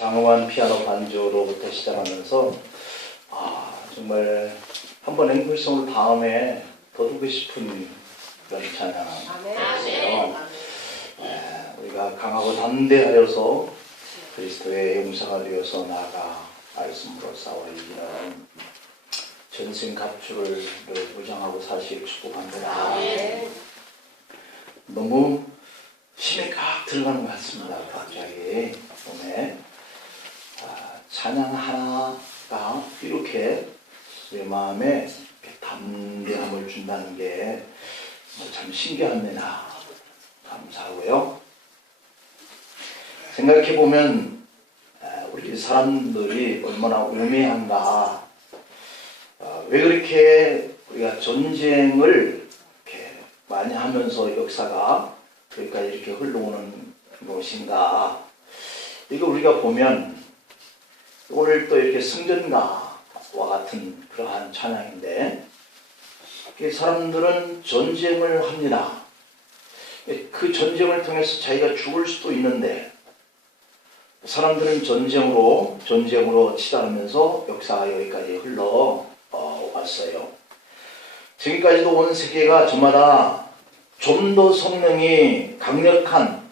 장엄한 피아노 반주로부터 시작하면서 정말 한번 앵콜송을 다음에 더 듣고 싶은 그런 찬양이었어요. 우리가 강하고 담대하여서 그리스도의 용사가 되어서 나아가 말씀으로 싸워 이기는 전신 갑주를 무장하고 사실 축복합니다. 너무 힘이 꽉 들어가는 것 같습니다. 갑자기 몸에 찬양 하나가 이렇게 내 마음에 이렇게 담대함을 준다는 게 참 신기합니다. 감사하고요. 생각해보면 우리 사람들이 얼마나 우매한가. 왜 그렇게 우리가 전쟁을 이렇게 많이 하면서 역사가 여기까지 이렇게 흘러오는 것인가. 이거 우리가 보면 오늘 또 이렇게 승전가와 같은 그러한 찬양인데, 사람들은 전쟁을 합니다. 그 전쟁을 통해서 자기가 죽을 수도 있는데, 사람들은 전쟁으로 치달으면서 역사가 여기까지 흘러왔어요. 지금까지도 온 세계가 저마다 좀 더 성능이 강력한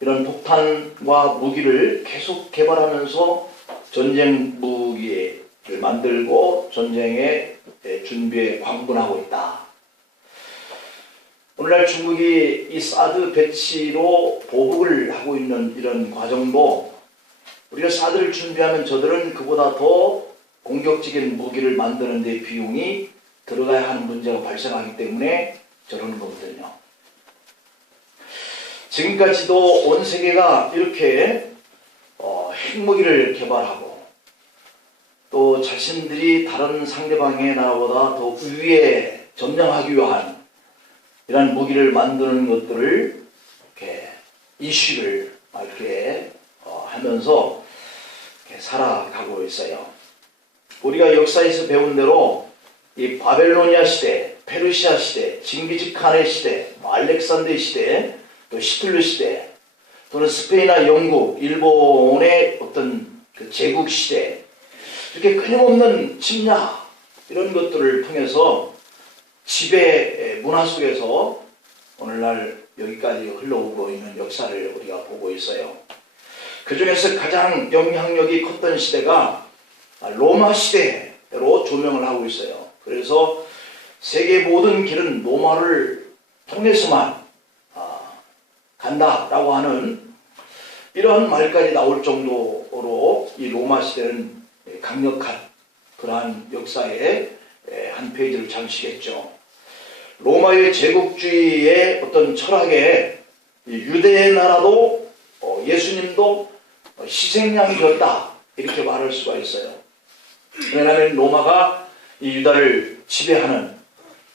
이런 폭탄과 무기를 계속 개발하면서 전쟁 무기를 만들고 전쟁의 준비에 광분하고 있다. 오늘날 중국이 이 사드 배치로 보복을 하고 있는 이런 과정도, 우리가 사드를 준비하면 저들은 그보다 더 공격적인 무기를 만드는 데 비용이 들어가야 하는 문제가 발생하기 때문에 저러는 거거든요. 지금까지도 온 세계가 이렇게 핵무기를 개발하고 또 자신들이 다른 상대방의 나라보다 더 위에 점령하기 위한 이런 무기를 만드는 것들을 이렇게 이슈를 이렇게 하면서 이렇게 살아가고 있어요. 우리가 역사에서 배운 대로 이 바벨로니아 시대, 페르시아 시대, 징기즈칸의 시대, 알렉산더 시대, 또 히틀러 시대, 또는 스페인이나 영국, 일본의 어떤 그 제국 시대, 이렇게 끊임없는 침략 이런 것들을 통해서 지배 문화 속에서 오늘날 여기까지 흘러오고 있는 역사를 우리가 보고 있어요. 그 중에서 가장 영향력이 컸던 시대가 로마 시대로 조명을 하고 있어요. 그래서 세계 모든 길은 로마를 통해서만 간다라고 하는 이러한 말까지 나올 정도로 이 로마 시대는 강력한 그러한 역사의 한 페이지를 장식했죠. 로마의 제국주의의 어떤 철학에 유대의 나라도 예수님도 희생양이 되었다 이렇게 말할 수가 있어요. 왜냐하면 로마가 이 유다를 지배하는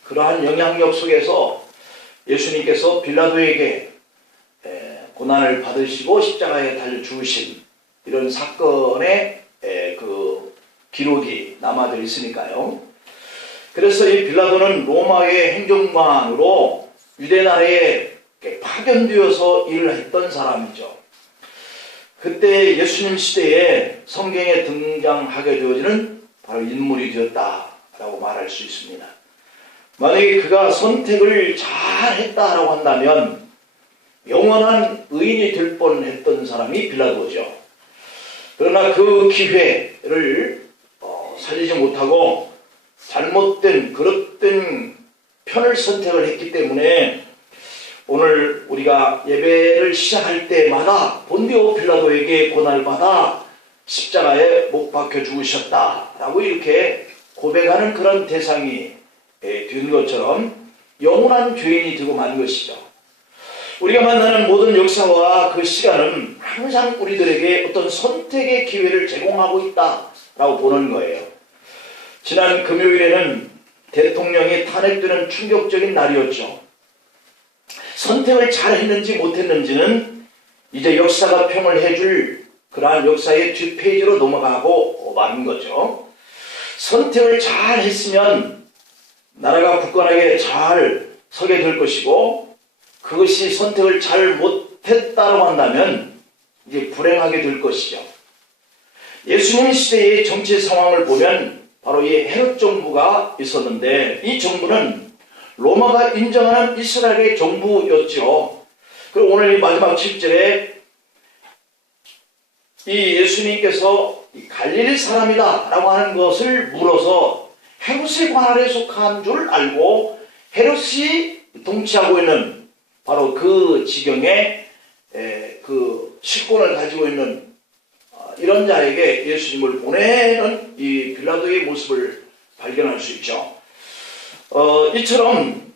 그러한 영향력 속에서 예수님께서 빌라도에게 고난을 받으시고 십자가에 달려 죽으신 이런 사건의 그 기록이 남아져 있으니까요. 그래서 이 빌라도는 로마의 행정관으로 유대 나라에 파견되어서 일을 했던 사람이죠. 그때 예수님 시대에 성경에 등장하게 되어지는 바로 인물이 되었다라고 말할 수 있습니다. 만약에 그가 선택을 잘 했다라고 한다면 영원한 의인이 될 뻔했던 사람이 빌라도죠. 그러나 그 기회를 살리지 못하고 잘못된 그릇된 편을 선택을 했기 때문에 오늘 우리가 예배를 시작할 때마다 본디오 빌라도에게 고난을 받아 십자가에 못 박혀 죽으셨다라고 이렇게 고백하는 그런 대상이 된 것처럼 영원한 죄인이 되고 만 것이죠. 우리가 만나는 모든 역사와 그 시간은 항상 우리들에게 어떤 선택의 기회를 제공하고 있다라고 보는 거예요. 지난 금요일에는 대통령이 탄핵되는 충격적인 날이었죠. 선택을 잘 했는지 못했는지는 이제 역사가 평을 해줄 그러한 역사의 뒷페이지로 넘어가고 마는 거죠. 선택을 잘 했으면 나라가 굳건하게 잘 서게 될 것이고, 그것이 선택을 잘 못했다고 한다면 이제 불행하게 될 것이죠. 예수님 시대의 정치 상황을 보면 바로 이 헤롯 정부가 있었는데, 이 정부는 로마가 인정하는 이스라엘의 정부였죠. 그리고 오늘 이 마지막 7절에 이 예수님께서 갈릴리 사람이다 라고 하는 것을 물어서 헤롯의 관할에 속한 줄 알고 헤롯이 통치하고 있는 바로 그 지경에 그 실권을 가지고 있는 이런 자에게 예수님을 보내는 이 빌라도의 모습을 발견할 수 있죠. 이처럼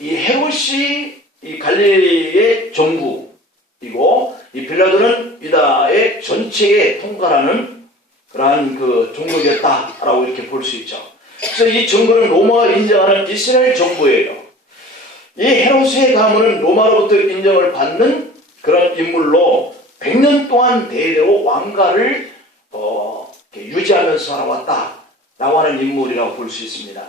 이 헤롯이 이 갈릴리의 정부이고 이 빌라도는 유다의 전체에 통과하는 그러한 그 종족이었다라고 이렇게 볼 수 있죠. 그래서 이 정부는 로마가 인정하는 이스라엘 정부예요. 이 헤롯의 가문은 로마로부터 인정을 받는 그런 인물로 100년 동안 대대로 왕가를 유지하면서 살아왔다라고 하는 인물이라고 볼 수 있습니다.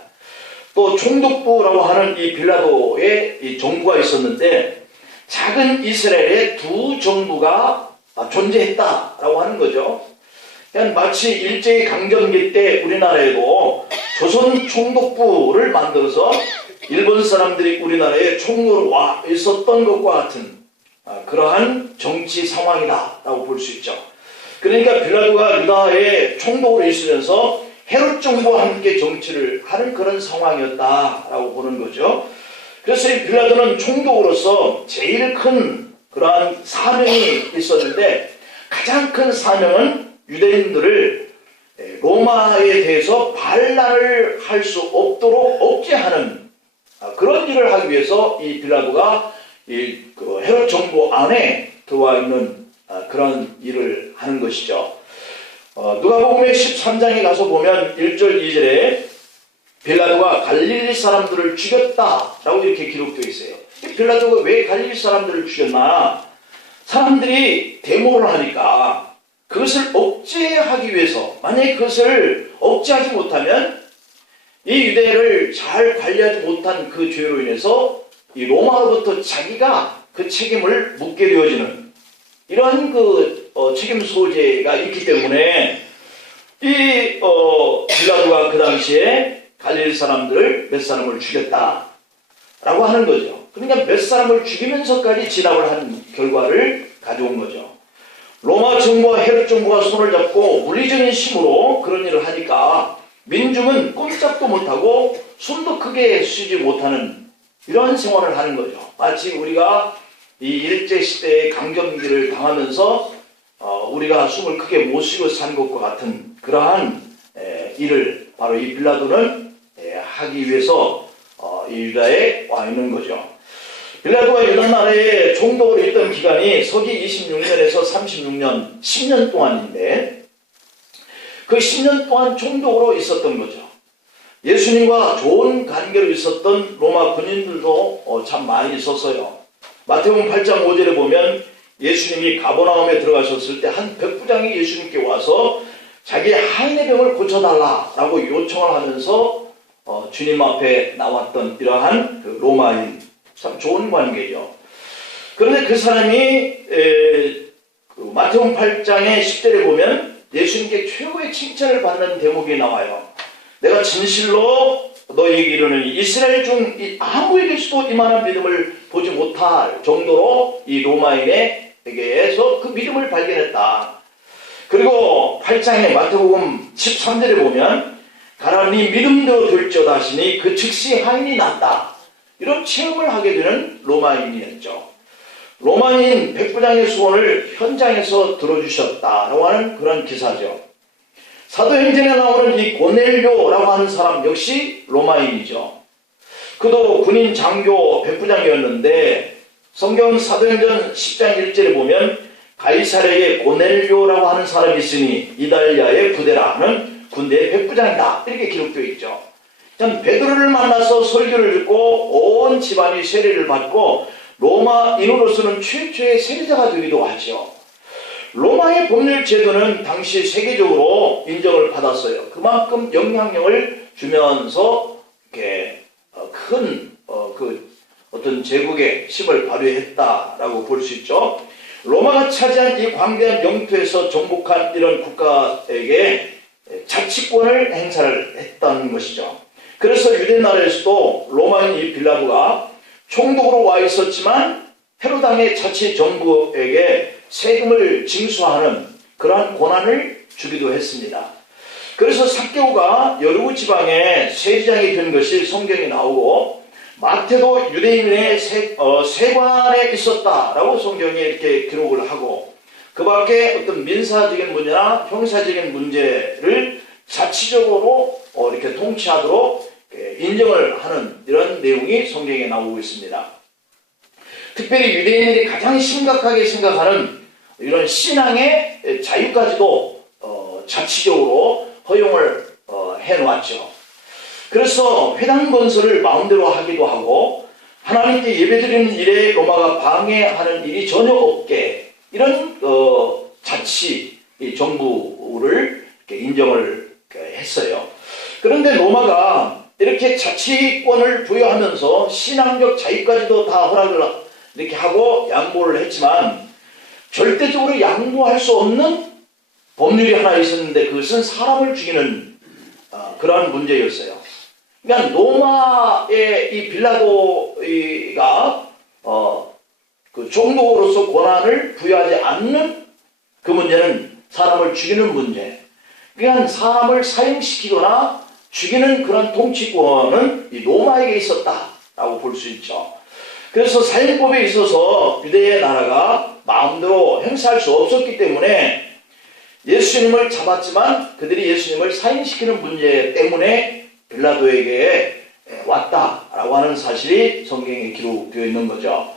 또 총독부라고 하는 이 빌라도의 이 정부가 있었는데 작은 이스라엘에 두 정부가 존재했다라고 하는 거죠. 그냥 마치 일제강점기 때 우리나라에도 조선 총독부를 만들어서 일본 사람들이 우리나라에 총독으로 와 있었던 것과 같은 그러한 정치 상황이다라고 볼 수 있죠. 그러니까 빌라도가 유다의 총독으로 있으면서 헤롯 정부와 함께 정치를 하는 그런 상황이었다라고 보는 거죠. 그래서 이 빌라도는 총독으로서 제일 큰 그러한 사명이 있었는데, 가장 큰 사명은 유대인들을 로마에 대해서 반란을 할 수 없도록 억제하는 그런 일을 하기 위해서 이 빌라도가 그 헤롯 정부 안에 들어와 있는 그런 일을 하는 것이죠. 누가복음의 13장에 가서 보면 1절 2절에 빌라도가 갈릴리 사람들을 죽였다라고 이렇게 기록되어 있어요. 빌라도가 왜 갈릴리 사람들을 죽였나? 사람들이 데모를 하니까 그것을 억제하기 위해서, 만약에 그것을 억제하지 못하면 이 유대를 잘 관리하지 못한 그 죄로 인해서 이 로마로부터 자기가 그 책임을 묻게 되어지는 이러한 그 책임 소재가 있기 때문에 이 빌라도가 그 당시에 갈릴리 사람들을 몇 사람을 죽였다라고 하는 거죠. 그러니까 몇 사람을 죽이면서까지 진압을 한 결과를 가져온 거죠. 로마 정부와 헤롯 정부가 손을 잡고 물리적인 힘으로 그런 일을 하니까 민중은 꼼짝도 못하고 숨도 크게 쉬지 못하는 이런 생활을 하는 거죠. 마치 우리가 이 일제시대의 강점기를 당하면서 우리가 숨을 크게 못 쉬고 산 것과 같은 그러한 일을 바로 이 빌라도는 하기 위해서 이 유다에 와 있는 거죠. 빌라도가 유다 나라의 총독으로 있던 기간이 서기 26년에서 36년, 10년 동안인데 그 10년 동안 총독으로 있었던 거죠. 예수님과 좋은 관계로 있었던 로마 군인들도 참 많이 있었어요. 마태복음 8장 5절에 보면 예수님이 가버나움에 들어가셨을 때 한 백부장이 예수님께 와서 자기의 하인의 병을 고쳐달라라고 요청을 하면서 주님 앞에 나왔던 이러한 그 로마인, 참 좋은 관계죠. 그런데 그 사람이 그 마태복음 8장의 10절에 보면 예수님께 최고의 칭찬을 받는 대목이 나와요. 내가 진실로 너희에게 이르노니 이스라엘 중 아무에게서도 이만한 믿음을 보지 못할 정도로 이 로마인에게서 그 믿음을 발견했다. 그리고 8장의 마태복음 13절에 보면 가라 네 믿음대로 될지어다 하시니 그 즉시 하인이 났다. 이런 체험을 하게 되는 로마인이었죠. 로마인 백부장의 소원을 현장에서 들어주셨다라고 하는 그런 기사죠. 사도행전에 나오는 이 고넬료라고 하는 사람 역시 로마인이죠. 그도 군인 장교 백부장이었는데 성경 사도행전 10장 1절에 보면 가이사랴에 고넬료라고 하는 사람이 있으니 이달리아의 부대라는 군대의 백부장이다 이렇게 기록되어 있죠. 전 베드로를 만나서 설교를 듣고 온 집안이 세례를 받고 로마인으로서는 최초의 세례자가 되기도 하죠. 로마의 법률 제도는 당시 세계적으로 인정을 받았어요. 그만큼 영향력을 주면서 이렇게 큰 그 어떤 제국의 힘을 발휘했다라고 볼 수 있죠. 로마가 차지한 이 광대한 영토에서 정복한 이런 국가에게 자치권을 행사를 했다는 것이죠. 그래서 유대 나라에서도 로마인 이 빌라도가 총독으로 와 있었지만 헤로당의 자치 정부에게 세금을 징수하는 그러한 권한을 주기도 했습니다. 그래서 삭개오가 여르고 지방의 세리장이 된 것이 성경에 나오고, 마태도 유대인의 세관에 있었다라고 성경에 이렇게 기록을 하고, 그 밖에 어떤 민사적인 문제나 형사적인 문제를 자치적으로 이렇게 통치하도록 인정을 하는 이런 내용이 성경에 나오고 있습니다. 특별히 유대인들이 가장 심각하게 생각하는 이런 신앙의 자유까지도 자치적으로 허용을 해놓았죠. 그래서 회당 건설을 마음대로 하기도 하고, 하나님께 예배드리는 일에 로마가 방해하는 일이 전혀 없게 이런 자치 정부를 인정을 했어요. 그런데 로마가 이렇게 자치권을 부여하면서 신앙적 자유까지도 다 허락을 이렇게 하고 양보를 했지만, 절대적으로 양보할 수 없는 법률이 하나 있었는데 그것은 사람을 죽이는 그러한 문제였어요. 그러니까 로마의 이 빌라도가 그 종독으로서 권한을 부여하지 않는 그 문제는 사람을 죽이는 문제. 그러니까 사람을 사형시키거나 죽이는 그런 통치권은 이 로마에게 있었다라고 볼 수 있죠. 그래서 사형법에 있어서 유대의 나라가 마음대로 행사할 수 없었기 때문에 예수님을 잡았지만 그들이 예수님을 사형시키는 문제 때문에 빌라도에게 왔다라고 하는 사실이 성경에 기록되어 있는 거죠.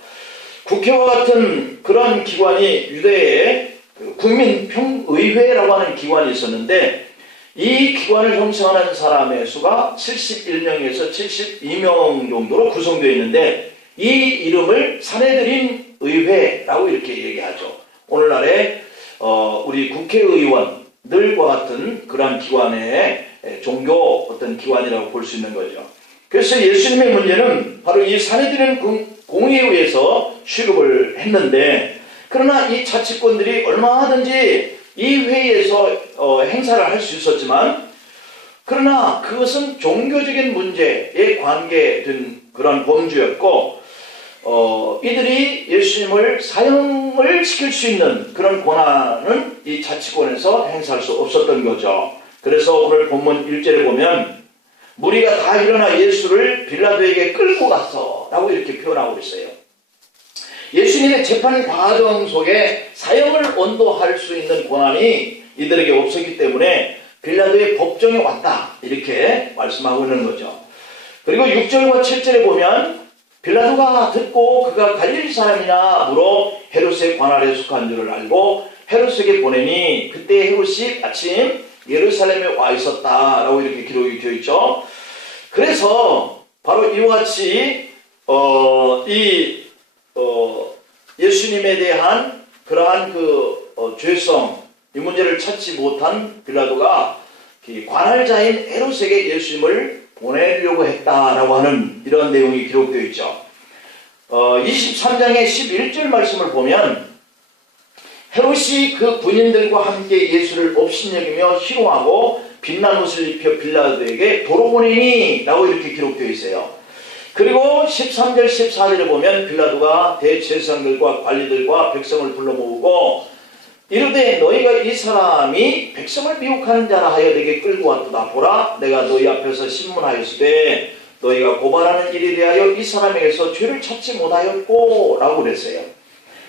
국회와 같은 그런 기관이 유대의 국민평의회라고 하는 기관이 있었는데, 이 기관을 형성하는 사람의 수가 71명에서 72명 정도로 구성되어 있는데, 이 이름을 사내들인 의회라고 이렇게 얘기하죠. 오늘날의 우리 국회의원들과 같은 그러한 기관의 종교 어떤 기관이라고 볼 수 있는 거죠. 그래서 예수님의 문제는 바로 이 사내들인 공의에 의해서 취급을 했는데, 그러나 이 자치권들이 얼마든지 이 회의에서 행사를 할 수 있었지만, 그러나 그것은 종교적인 문제에 관계된 그런 범주였고, 이들이 예수님을 사형을 시킬 수 있는 그런 권한은 이 자치권에서 행사할 수 없었던 거죠. 그래서 오늘 본문 1절에 보면 무리가 다 일어나 예수를 빌라도에게 끌고 갔어 라고 이렇게 표현하고 있어요. 예수님의 재판 과정 속에 사형을 언도할 수 있는 권한이 이들에게 없었기 때문에 빌라도의 법정에 왔다 이렇게 말씀하고 있는 거죠. 그리고 6절과 7절에 보면 빌라도가 듣고 그가 갈릴리 사람이냐 물어 헤롯의 관할에 속한 줄을 알고 헤롯에게 보내니 그때 헤롯이 마침 예루살렘에 와 있었다라고 이렇게 기록이 되어 있죠. 그래서 바로 이와 같이 예수님에 대한 그러한 죄성, 이 문제를 찾지 못한 빌라도가 관할자인 헤롯에게 예수님을 보내려고 했다라고 하는 이런 내용이 기록되어 있죠. 23장의 11절 말씀을 보면 헤롯이 그 군인들과 함께 예수를 업신여기며 희롱하고 빛난 옷을 입혀 빌라도에게 도로 보내니 라고 이렇게 기록되어 있어요. 그리고 13절 14절에 보면 빌라도가 대제사장들과 관리들과 백성을 불러 모으고 이르되 너희가 이 사람이 백성을 미혹하는 자라 하여 내게 끌고 왔도다. 보라 내가 너희 앞에서 신문하였으되 너희가 고발하는 일에 대하여 이 사람에게서 죄를 찾지 못하였고 라고 그랬어요.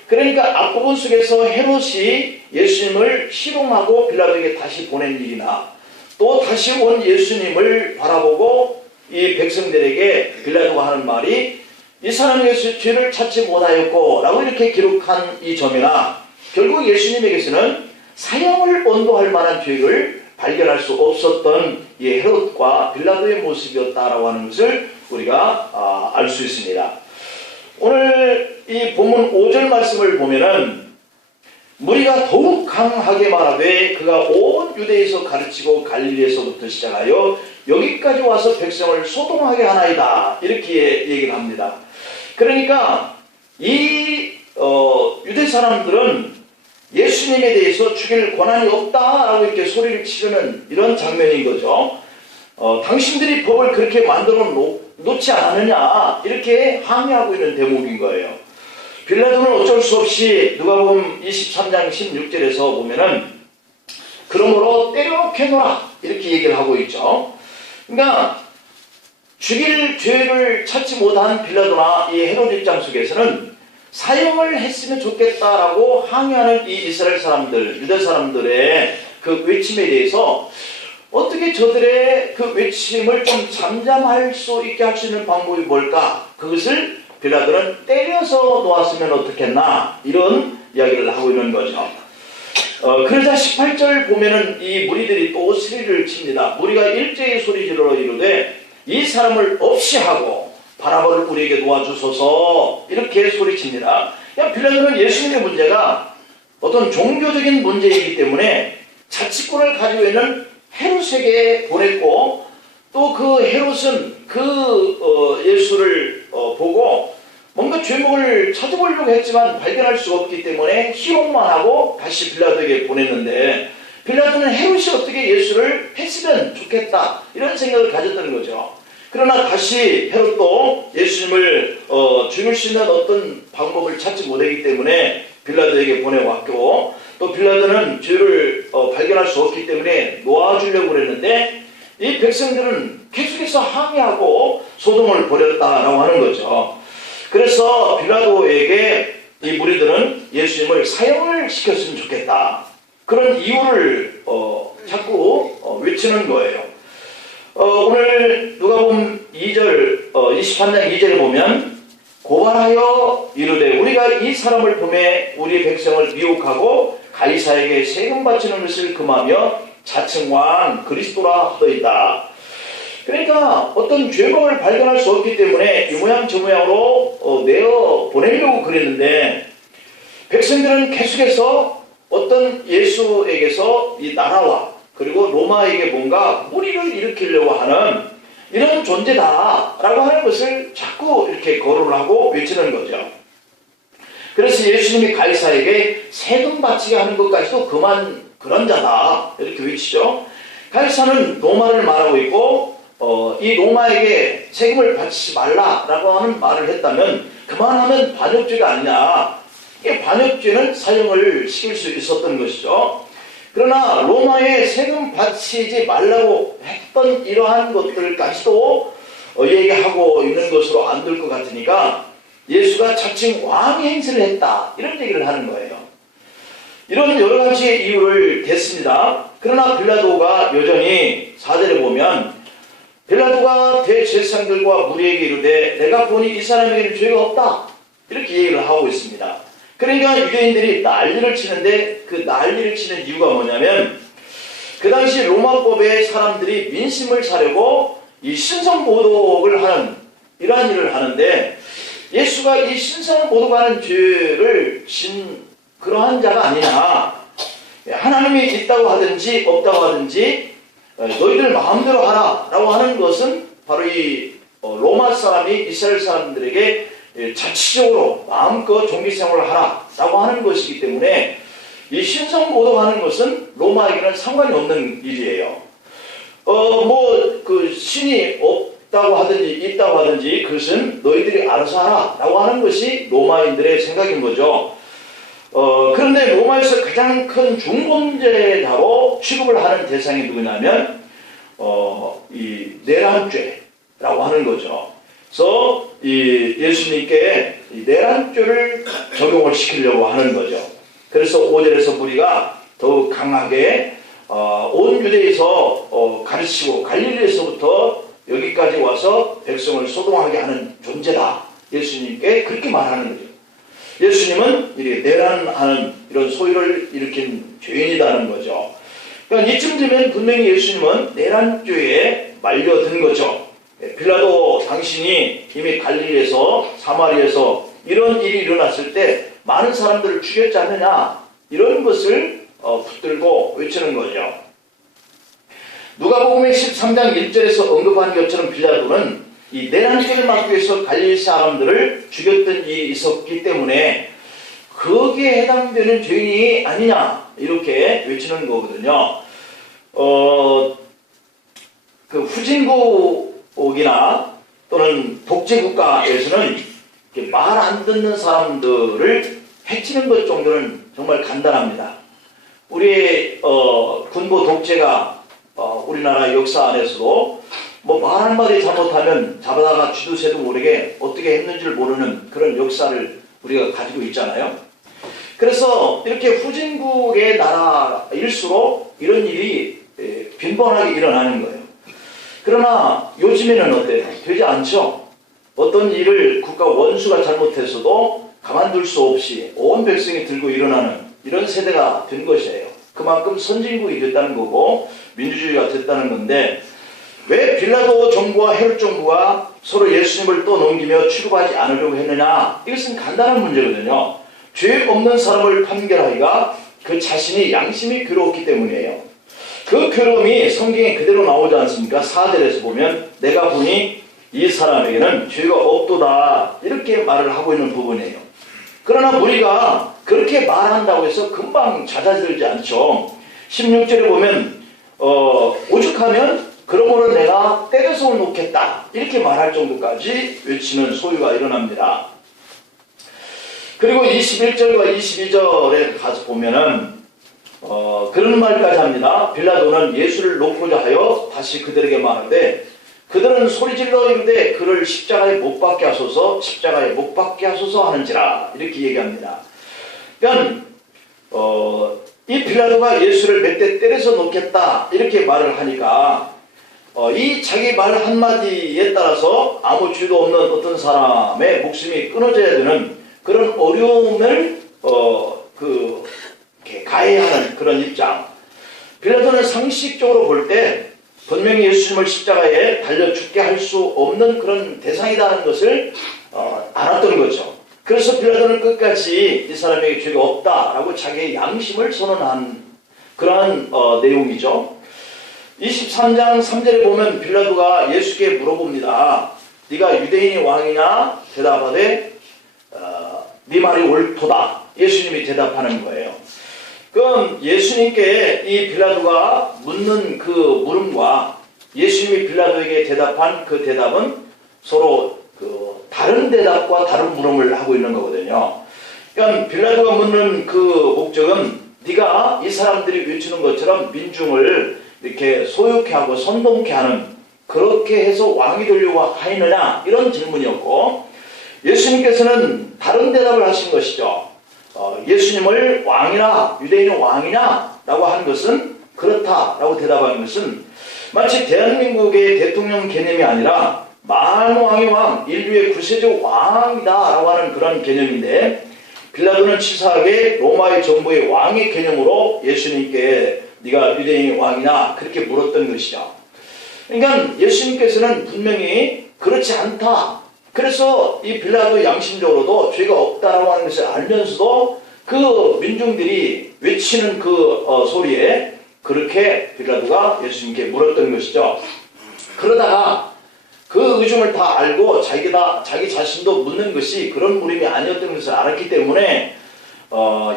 그러니까 앞부분 속에서 헤롯이 예수님을 희롱하고 빌라도에게 다시 보낸 일이나 또 다시 온 예수님을 바라보고 이 백성들에게 빌라도가 하는 말이 이 사람에게서 죄를 찾지 못하였고 라고 이렇게 기록한 이 점이나 결국 예수님에게서는 사형을 언도할 만한 죄를 발견할 수 없었던 이 헤롯과 빌라도의 모습이었다라고 하는 것을 우리가 알 수 있습니다. 오늘 이 본문 5절 말씀을 보면은 무리가 더욱 강하게 말하되 그가 온 유대에서 가르치고 갈릴리에서부터 시작하여 여기까지 와서 백성을 소동하게 하나이다 이렇게 얘기를 합니다. 그러니까 이 유대 사람들은 예수님에 대해서 죽일 권한이 없다라고 이렇게 소리를 치르는 이런 장면인 거죠. 당신들이 법을 그렇게 만들어 놓지 않았느냐 이렇게 항의하고 있는 대목인 거예요. 빌라도는 어쩔 수 없이 누가복음 23장 16절에서 보면은 그러므로 때려놓게노라 이렇게 얘기를 하고 있죠. 그러니까 죽일 죄를 찾지 못한 빌라도나 이 헤롯 입장 속에서는 사형을 했으면 좋겠다라고 항의하는 이 이스라엘 사람들, 유대 사람들의 그 외침에 대해서 어떻게 저들의 그 외침을 좀 잠잠할 수 있게 할 수 있는 방법이 뭘까? 그것을 빌라도는 때려서 놓았으면 어떻겠나? 이런 이야기를 하고 있는 거죠. 그러자 18절 보면은 이 무리들이 또 소리를 칩니다. 무리가 일제히 소리질러 이르되 이 사람을 없이 하고 바라바를 우리에게 놓아주소서 이렇게 소리칩니다. 빌라도는 예수님의 문제가 어떤 종교적인 문제이기 때문에 자치권을 가지고 있는 헤롯에게 보냈고 또 그 헤롯은 예수를 보고 뭔가 죄목을 찾아보려고 했지만 발견할 수가 없기 때문에 희롱만 하고 다시 빌라도에게 보냈는데 빌라도는 헤롯이 어떻게 예수를 했으면 좋겠다 이런 생각을 가졌다는 거죠. 그러나 다시 헤롯도 예수님을 죽일 수 있는 어떤 방법을 찾지 못하기 때문에 빌라도에게 보내왔고 또 빌라도는 죄를 발견할 수 없기 때문에 놓아주려고 그랬는데 이 백성들은 계속해서 항의하고 소동을 벌였다라고 하는 거죠. 그래서 빌라도에게 이 무리들은 예수님을 사형을 시켰으면 좋겠다. 그런 이유를 자꾸 외치는 거예요. 오늘 누가복음 23장 2절에 보면 고발하여 이르되 우리가 이 사람을 보매 우리 백성을 미혹하고 가이사에게 세금 바치는 것을 금하며 자칭 왕 그리스도라 하더이다. 그러니까 어떤 죄목을 발견할 수 없기 때문에 이 모양 저 모양으로 내어 보내려고 그랬는데 백성들은 계속해서 어떤 예수에게서 이 나라와 그리고 로마에게 뭔가 무리를 일으키려고 하는 이런 존재다라고 하는 것을 자꾸 이렇게 거론을 하고 외치는 거죠. 그래서 예수님이 가이사에게 세금 바치게 하는 것까지도 그런 자다 이렇게 외치죠. 가이사는 로마를 말하고 있고 이 로마에게 세금을 바치지 말라라고 하는 말을 했다면 그만하면 반역죄가 아니냐. 이게 반역죄는 사형을 시킬 수 있었던 것이죠. 그러나 로마에 세금 바치지 말라고 했던 이러한 것들까지도 얘기하고 있는 것으로 안 될 것 같으니까 예수가 자칭 왕의 행세를 했다 이런 얘기를 하는 거예요. 이런 여러 가지의 이유를 댔습니다. 그러나 빌라도가 여전히 4절에 보면 빌라도가 대제사장들과 무리에게 이르되 내가 보니 이 사람에게는 죄가 없다 이렇게 얘기를 하고 있습니다. 그러니까 유대인들이 난리를 치는데 그 난리를 치는 이유가 뭐냐면 그 당시 로마법의 사람들이 민심을 사려고 이 신성모독을 하는 이러한 일을 하는데 예수가 이 신성모독하는 죄를 진 그러한 자가 아니냐. 하나님이 있다고 하든지 없다고 하든지 너희들 마음대로 하라 라고 하는 것은 바로 이 로마 사람이 이스라엘 사람들에게 자치적으로 마음껏 종교생활을 하라 라고 하는 것이기 때문에 이 신성모독하는 것은 로마에게는 상관이 없는 일이에요. 그 신이 없다고 하든지 있다고 하든지 그것은 너희들이 알아서 하라 라고 하는 것이 로마인들의 생각인 거죠. 그런데 로마에서 가장 큰 중범죄자로 취급을 하는 대상이 누구냐면 이 내란죄라고 하는 거죠. 그래서 이 예수님께 이 내란죄를 적용을 시키려고 하는 거죠. 그래서 5절에서 무리가 더욱 강하게 온 유대에서 가르치고 갈릴리에서부터 여기까지 와서 백성을 소동하게 하는 존재다. 예수님께 그렇게 말하는 거죠. 예수님은 이렇게 내란하는 이런 소유를 일으킨 죄인이라는 거죠. 그러니까 이쯤 되면 분명히 예수님은 내란죄에 말려든 거죠. 빌라도 당신이 이미 갈릴리에서 사마리에서 이런 일이 일어났을 때 많은 사람들을 죽였지 않느냐 이런 것을 붙들고 외치는 거죠. 누가복음 13장 1절에서 언급한 것처럼 빌라도는 이 내란죄를 막기 위해서 갈릴리 사람들을 죽였던 일이 있었기 때문에 거기에 해당되는 죄인이 아니냐 이렇게 외치는 거거든요. 그 후진국이나 또는 독재국가에서는 말 안 듣는 사람들을 해치는 것 정도는 정말 간단합니다. 우리의 군부 독재가 우리나라 역사 안에서도 뭐 말 한마디 잘못하면 잡아다가 쥐도 새도 모르게 어떻게 했는지를 모르는 그런 역사를 우리가 가지고 있잖아요. 그래서 이렇게 후진국의 나라일수록 이런 일이 빈번하게 일어나는 거예요. 그러나 요즘에는 어때요? 되지 않죠? 어떤 일을 국가 원수가 잘못했어도 가만둘 수 없이 온 백성이 들고 일어나는 이런 세대가 된 것이에요. 그만큼 선진국이 됐다는 거고 민주주의가 됐다는 건데, 왜 빌라도 정부와 헤롯 정부가 서로 예수님을 또 넘기며 취급하지 않으려고 했느냐? 이것은 간단한 문제거든요. 죄 없는 사람을 판결하기가 그 자신이 양심이 괴로웠기 때문이에요. 그 괴로움이 성경에 그대로 나오지 않습니까? 4절에서 보면 내가 보니 이 사람에게는 죄가 없도다 이렇게 말을 하고 있는 부분이에요. 그러나 우리가 그렇게 말한다고 해서 금방 잦아들지 않죠. 16절에 보면 오죽하면 그러므로 내가 때려서 놓겠다 이렇게 말할 정도까지 외치는 소유가 일어납니다. 그리고 21절과 22절에 가서 보면은 그런 말까지 합니다. 빌라도는 예수를 놓고자 하여 다시 그들에게 말하되 그들은 소리질러 이르되 그를 십자가에 못 박게 하소서 십자가에 못 박게 하소서 하는지라 이렇게 얘기합니다. 그러니까 이 빌라도가 예수를 몇 대 때려서 놓겠다 이렇게 말을 하니까 이 자기 말 한마디에 따라서 아무 죄도 없는 어떤 사람의 목숨이 끊어져야 되는 그런 어려움을 가해야 하는 그런 입장. 빌라도는 상식적으로 볼 때 분명히 예수님을 십자가에 달려 죽게 할 수 없는 그런 대상이라는 것을 알았던 거죠. 그래서 빌라도는 끝까지 이 사람에게 죄가 없다라고 자기의 양심을 선언한 그러한 내용이죠. 23장 3절에 보면 빌라도가 예수께 물어봅니다. 네가 유대인의 왕이냐? 대답하되 네 말이 옳도다. 예수님이 대답하는 거예요. 그럼 예수님께 이 빌라도가 묻는 그 물음과 예수님이 빌라도에게 대답한 그 대답은 서로 다른 대답과 다른 물음을 하고 있는 거거든요. 그러니까 빌라도가 묻는 그 목적은 네가 이 사람들이 외치는 것처럼 민중을 이렇게 소유케 하고 선동케 하는 그렇게 해서 왕이 되려고 하느냐 이런 질문이었고, 예수님께서는 다른 대답을 하신 것이죠. 예수님을 왕이나 유대인의 왕이냐 라고 하는 것은 그렇다라고 대답하는 것은 마치 대한민국의 대통령 개념이 아니라 만왕의 왕, 인류의 구세주 왕이다 라고 하는 그런 개념인데, 빌라도는 치사하게 로마의 정부의 왕의 개념으로 예수님께 네가 유대인의 왕이냐 그렇게 물었던 것이죠. 그러니까 예수님께서는 분명히 그렇지 않다. 그래서 이 빌라도 양심적으로도 죄가 없다라고 하는 것을 알면서도 그 민중들이 외치는 그 소리에 그렇게 빌라도가 예수님께 물었던 것이죠. 그러다가 그 의중을 다 알고 자기 자신도 묻는 것이 그런 물음이 아니었던 것을 알았기 때문에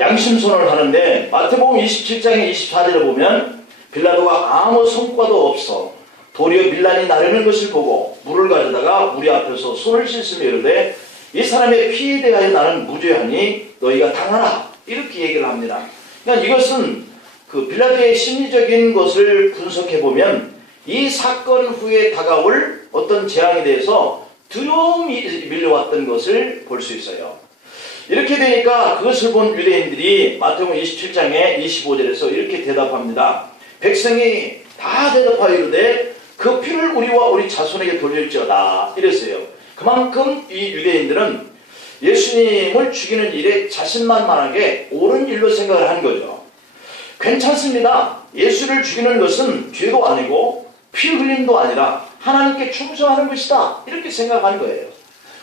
양심 선언을 하는데, 마태복음 27장의 24절에 보면 빌라도가 아무 성과도 없어 도리어 밀란이 나르는 것을 보고 물을 가져다가 우리 앞에서 손을 씻으며 이르되 이 사람의 피에 대하여 나는 무죄하니 너희가 당하라 이렇게 얘기를 합니다. 그러니까 이것은 그 빌라도의 심리적인 것을 분석해 보면 이 사건 후에 다가올 어떤 재앙에 대해서 두려움이 밀려왔던 것을 볼 수 있어요. 이렇게 되니까 그것을 본 유대인들이 마태복음 27장의 25절에서 이렇게 대답합니다. 백성이 다 대답하여 이르되 그 피를 우리와 우리 자손에게 돌릴지어다 이랬어요. 그만큼 이 유대인들은 예수님을 죽이는 일에 자신만만하게 옳은 일로 생각을 한 거죠. 괜찮습니다. 예수를 죽이는 것은 죄도 아니고 피 흘림도 아니라 하나님께 충성하는 것이다 이렇게 생각하는 거예요.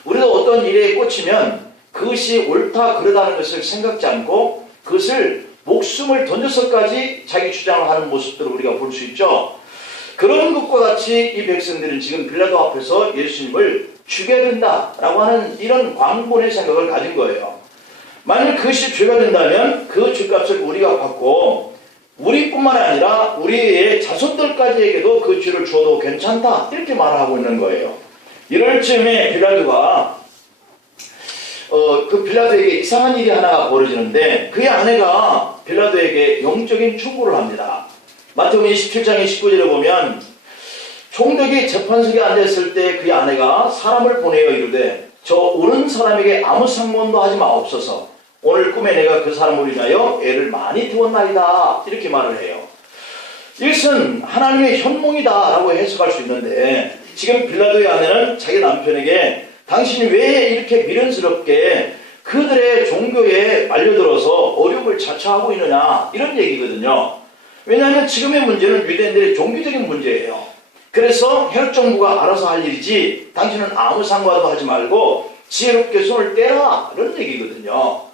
우리도 어떤 일에 꽂히면 그것이 옳다 그러다는 것을 생각지 않고 그것을 목숨을 던져서까지 자기 주장을 하는 모습들을 우리가 볼 수 있죠. 그런 것과 같이 이 백성들은 지금 빌라도 앞에서 예수님을 죽여야 된다라고 하는 이런 광분의 생각을 가진 거예요. 만일 그것이 죄가 된다면 그 죄값을 우리가 받고 우리뿐만 아니라 우리의 자손들까지에게도 그 죄를 줘도 괜찮다, 이렇게 말하고 있는 거예요. 이럴 즈음에 빌라도가 그 빌라도에게 이상한 일이 하나 벌어지는데, 그의 아내가 빌라도에게 영적인 충고를 합니다. 마태복음 27장 19절에 보면 총독이 재판석에 앉아있을 때 그의 아내가 사람을 보내어 이르되 저 오는 사람에게 아무 상관도 하지 마옵소서. 오늘 꿈에 내가 그 사람을 인하여 애를 많이 태웠나이다, 이렇게 말을 해요. 이것은 하나님의 현몽이다라고 해석할 수 있는데, 지금 빌라도의 아내는 자기 남편에게 당신이 왜 이렇게 미련스럽게 그들의 종교에 말려들어서 어려움을 자처하고 있느냐, 이런 얘기거든요. 왜냐하면 지금의 문제는 유대인들의 종교적인 문제예요. 그래서 헤롯 정부가 알아서 할 일이지 당신은 아무 상관도 하지 말고 지혜롭게 손을 떼라, 이런 얘기거든요.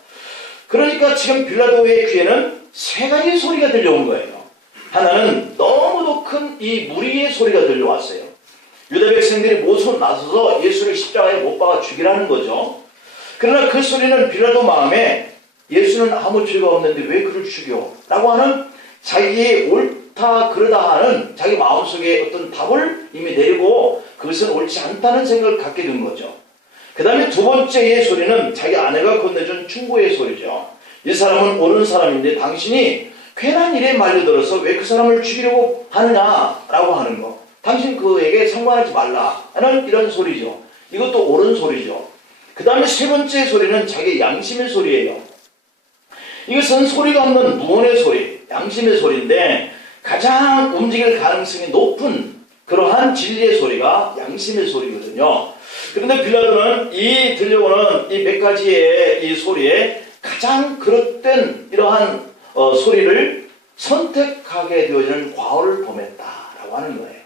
그러니까 지금 빌라도의 귀에는 세 가지 소리가 들려온 거예요. 하나는 너무도 큰 이 무리의 소리가 들려왔어요. 유대 백성들이 모두 나서서 예수를 십자가에 못 박아 죽이라는 거죠. 그러나 그 소리는 빌라도 마음에 예수는 아무 죄가 없는데 왜 그를 죽여? 라고 하는 자기의 옳다 그르다 하는 자기 마음속에 어떤 답을 이미 내리고 그것은 옳지 않다는 생각을 갖게 된 거죠. 그 다음에 두 번째의 소리는 자기 아내가 건네준 충고의 소리죠. 이 사람은 옳은 사람인데 당신이 괜한 일에 말려들어서 왜 그 사람을 죽이려고 하느냐라고 하는 거. 당신 그에게 상관하지 말라 하는 이런 소리죠. 이것도 옳은 소리죠. 그 다음에 세 번째 소리는 자기 양심의 소리예요. 이것은 소리가 없는 무언의 소리, 양심의 소리인데 가장 움직일 가능성이 높은 그러한 진리의 소리가 양심의 소리거든요. 그런데 빌라도는 이 들려오는 이 몇 가지의 이 소리에 가장 그릇된 이러한 소리를 선택하게 되어지는 과오를 범했다라고 하는 거예요.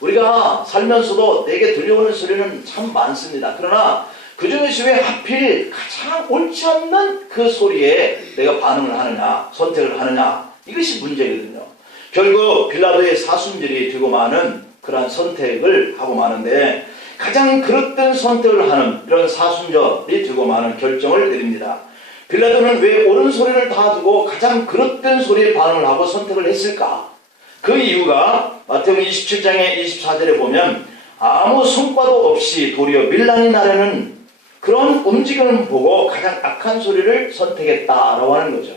우리가 살면서도 내게 들려오는 소리는 참 많습니다. 그러나 그 중에서 왜 하필 가장 옳지 않는 그 소리에 내가 반응을 하느냐, 선택을 하느냐, 이것이 문제거든요. 결국 빌라도의 사순절이 되고 마는 그러한 선택을 하고 마는데 가장 그릇된 선택을 하는 이런 사순절이 되고 마는 결정을 내립니다. 빌라도는 왜 옳은 소리를 다 두고 가장 그릇된 소리에 반응을 하고 선택을 했을까? 그 이유가 마태복음 27장의 24절에 보면 아무 성과도 없이 도리어 밀란이 나려는 그런 움직임을 보고 가장 악한 소리를 선택했다라고 하는 거죠.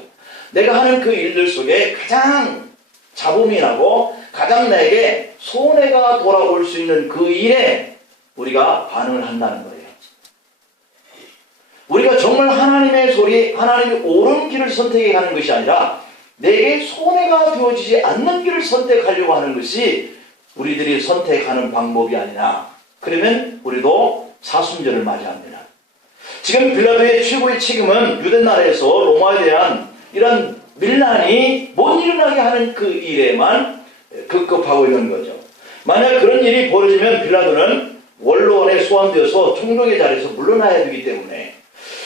내가 하는 그 일들 속에 가장 잡음이 나고 가장 나에게 손해가 돌아올 수 있는 그 일에 우리가 반응을 한다는 거예요. 우리가 정말 하나님의 소리, 하나님의 옳은 길을 선택해 가는 것이 아니라 내게 손해가 되어지지 않는 길을 선택하려고 하는 것이 우리들이 선택하는 방법이 아니냐. 그러면 우리도 사순절을 맞이합니다. 지금 빌라도의 최고의 책임은 유대 나라에서 로마에 대한 이런 밀란이 못 일어나게 하는 그 일에만 급급하고 있는 거죠. 만약 그런 일이 벌어지면 빌라도는 원로원에 소환되어서 총독의 자리에서 물러나야 되기 때문에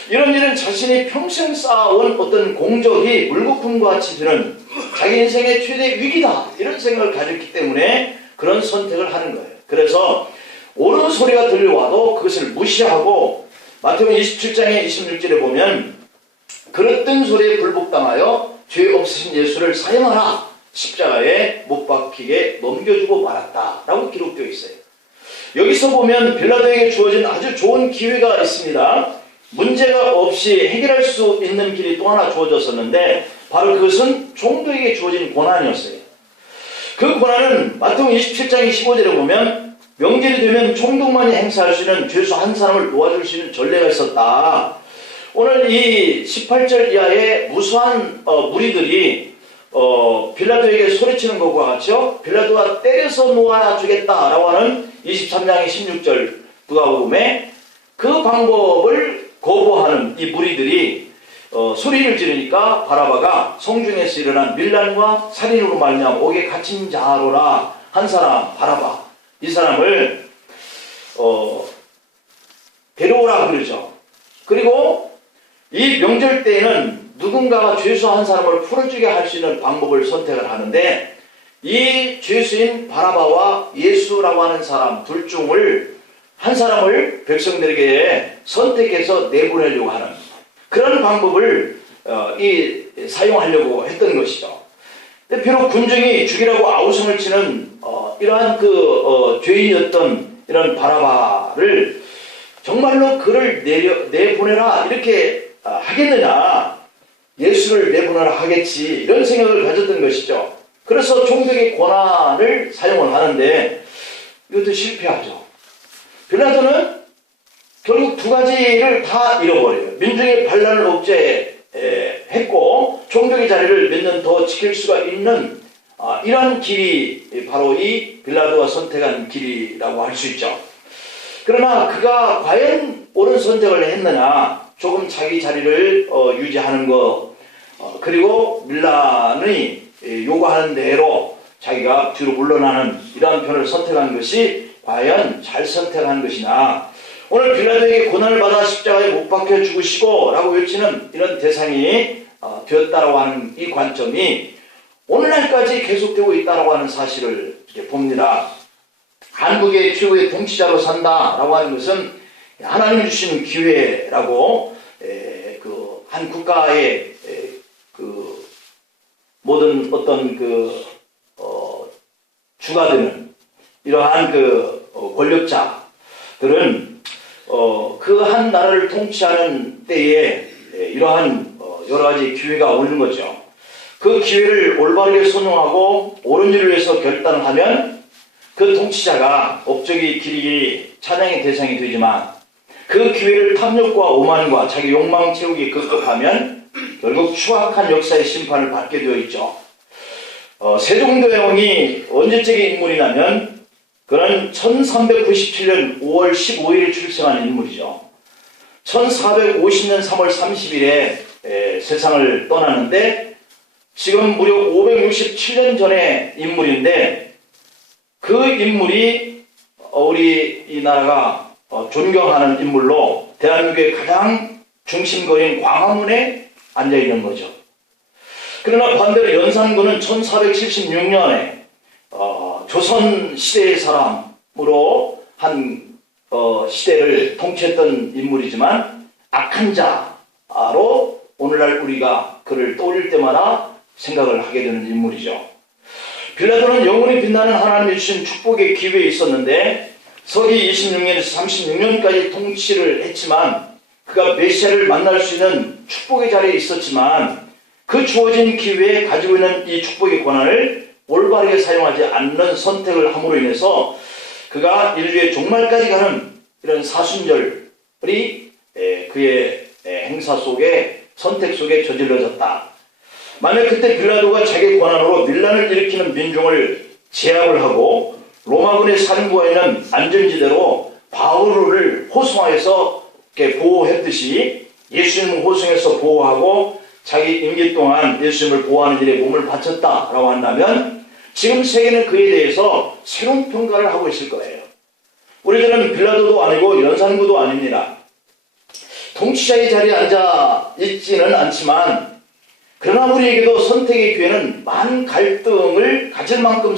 이런 일은 자신이 평생 쌓아온 어떤 공적이 물거품과 같이 되는 자기 인생의 최대 위기다, 이런 생각을 가졌기 때문에 그런 선택을 하는 거예요. 그래서 옳은 소리가 들려와도 그것을 무시하고 마태복음 27장의 26절에 보면 그릇된 소리에 굴복당하여 죄 없으신 예수를 사형하라, 십자가에 못 박히게 넘겨주고 말았다 라고 기록되어 있어요. 여기서 보면 빌라도에게 주어진 아주 좋은 기회가 있습니다. 문제가 없이 해결할 수 있는 길이 또 하나 주어졌었는데 바로 그것은 총독에게 주어진 고난이었어요. 그 고난은 마태복음 27장 15절에 보면 명절이 되면 총독만이 행사할 수 있는 죄수 한 사람을 도와줄 수 있는 전례가 있었다. 오늘 이 18절 이하의 무수한 무리들이 빌라도에게 소리치는 것과 같죠. 빌라도가 때려서 놓아주겠다라고 하는 23장의 16절 누가복음에 그 방법을 거부하는 이 무리들이 소리를 지르니까 바라바가 성중에서 일어난 밀란과 살인으로 말미암아 옥에 갇힌 자로라 한 사람 바라바, 이 사람을 데려오라 그러죠. 그리고 이 명절 때에는 누군가가 죄수 한 사람을 풀어주게 할 수 있는 방법을 선택을 하는데 이 죄수인 바라바와 예수라고 하는 사람 둘 중을 한 사람을 백성들에게 선택해서 내보내려고 하는 그런 방법을 사용하려고 했던 것이죠. 근데 비록 군중이 죽이라고 아우성을 치는 이러한 죄인이었던 이런 바라바를 정말로 그를 내보내라 이렇게 하겠느냐, 예수를 내보내라 하겠지, 이런 생각을 가졌던 것이죠. 그래서 총독의 권한을 사용을 하는데 이것도 실패하죠. 빌라도는 결국 두 가지를 다 잃어버려요. 민중의 반란을 억제했고 총독의 자리를 몇 년 더 지킬 수가 있는 이러한 길이 바로 이 빌라도가 선택한 길이라고 할 수 있죠. 그러나 그가 과연 옳은 선택을 했느냐, 조금 자기 자리를 유지하는 것, 그리고 밀란이 요구하는 대로 자기가 뒤로 물러나는 이러한 편을 선택한 것이 과연 잘 선택한 것이냐, 오늘 빌라도에게 고난을 받아 십자가에 못 박혀 죽으시고 라고 외치는 이런 대상이 되었다라고 하는 이 관점이 오늘날까지 계속되고 있다라고 하는 사실을 봅니다. 한국의 최후의 통치자로 산다라고 하는 것은 하나님이 주신 기회라고 한 국가의 모든 어떤 주가 되는 이러한 권력자들은 그 한 나라를 통치하는 때에 이러한 여러 가지 기회가 오는 거죠. 그 기회를 올바르게 선용하고 옳은 일을 위해서 결단하면 그 통치자가 업적이 길이 찬양의 대상이 되지만, 그 기회를 탐욕과 오만과 자기 욕망 채우기 급급하면 결국 추악한 역사의 심판을 받게 되어 있죠. 세종대왕이 언제적인 인물이냐면 그는 1397년 5월 15일에 출생한 인물이죠. 1450년 3월 30일에 세상을 떠나는데 지금 무려 567년 전의 인물인데, 그 인물이 우리 이 나라가 존경하는 인물로 대한민국의 가장 중심거리인 광화문에 앉아있는 거죠. 그러나 반대로 연산군은 1476년에 조선시대의 사람으로 한 시대를 통치했던 인물이지만 악한 자로 오늘날 우리가 그를 떠올릴 때마다 생각을 하게 되는 인물이죠. 빌라도는 영원히 빛나는 하나님이 주신 축복의 기회에 있었는데 서기 26년에서 36년까지 통치를 했지만, 그가 메시아를 만날 수 있는 축복의 자리에 있었지만 그 주어진 기회에 가지고 있는 이 축복의 권한을 올바르게 사용하지 않는 선택을 함으로 인해서 그가 인류의 종말까지 가는 이런 사순절이 그의 행사 속에, 선택 속에 저질러졌다. 만약 그때 빌라도가 자기 권한으로 밀란을 일으키는 민중을 제압을 하고 로마군의 사령부가 있는 안전지대로 바울을 호송하여서 보호했듯이 예수님을 호송해서 보호하고 자기 임기 동안 예수님을 보호하는 일에 몸을 바쳤다라고 한다면 지금 세계는 그에 대해서 새로운 평가를 하고 있을 거예요. 우리들은 빌라도도 아니고 연산구도 아닙니다. 통치자의 자리에 앉아 있지는 않지만 그러나 우리에게도 선택의 기회는 많은 갈등을 가질 만큼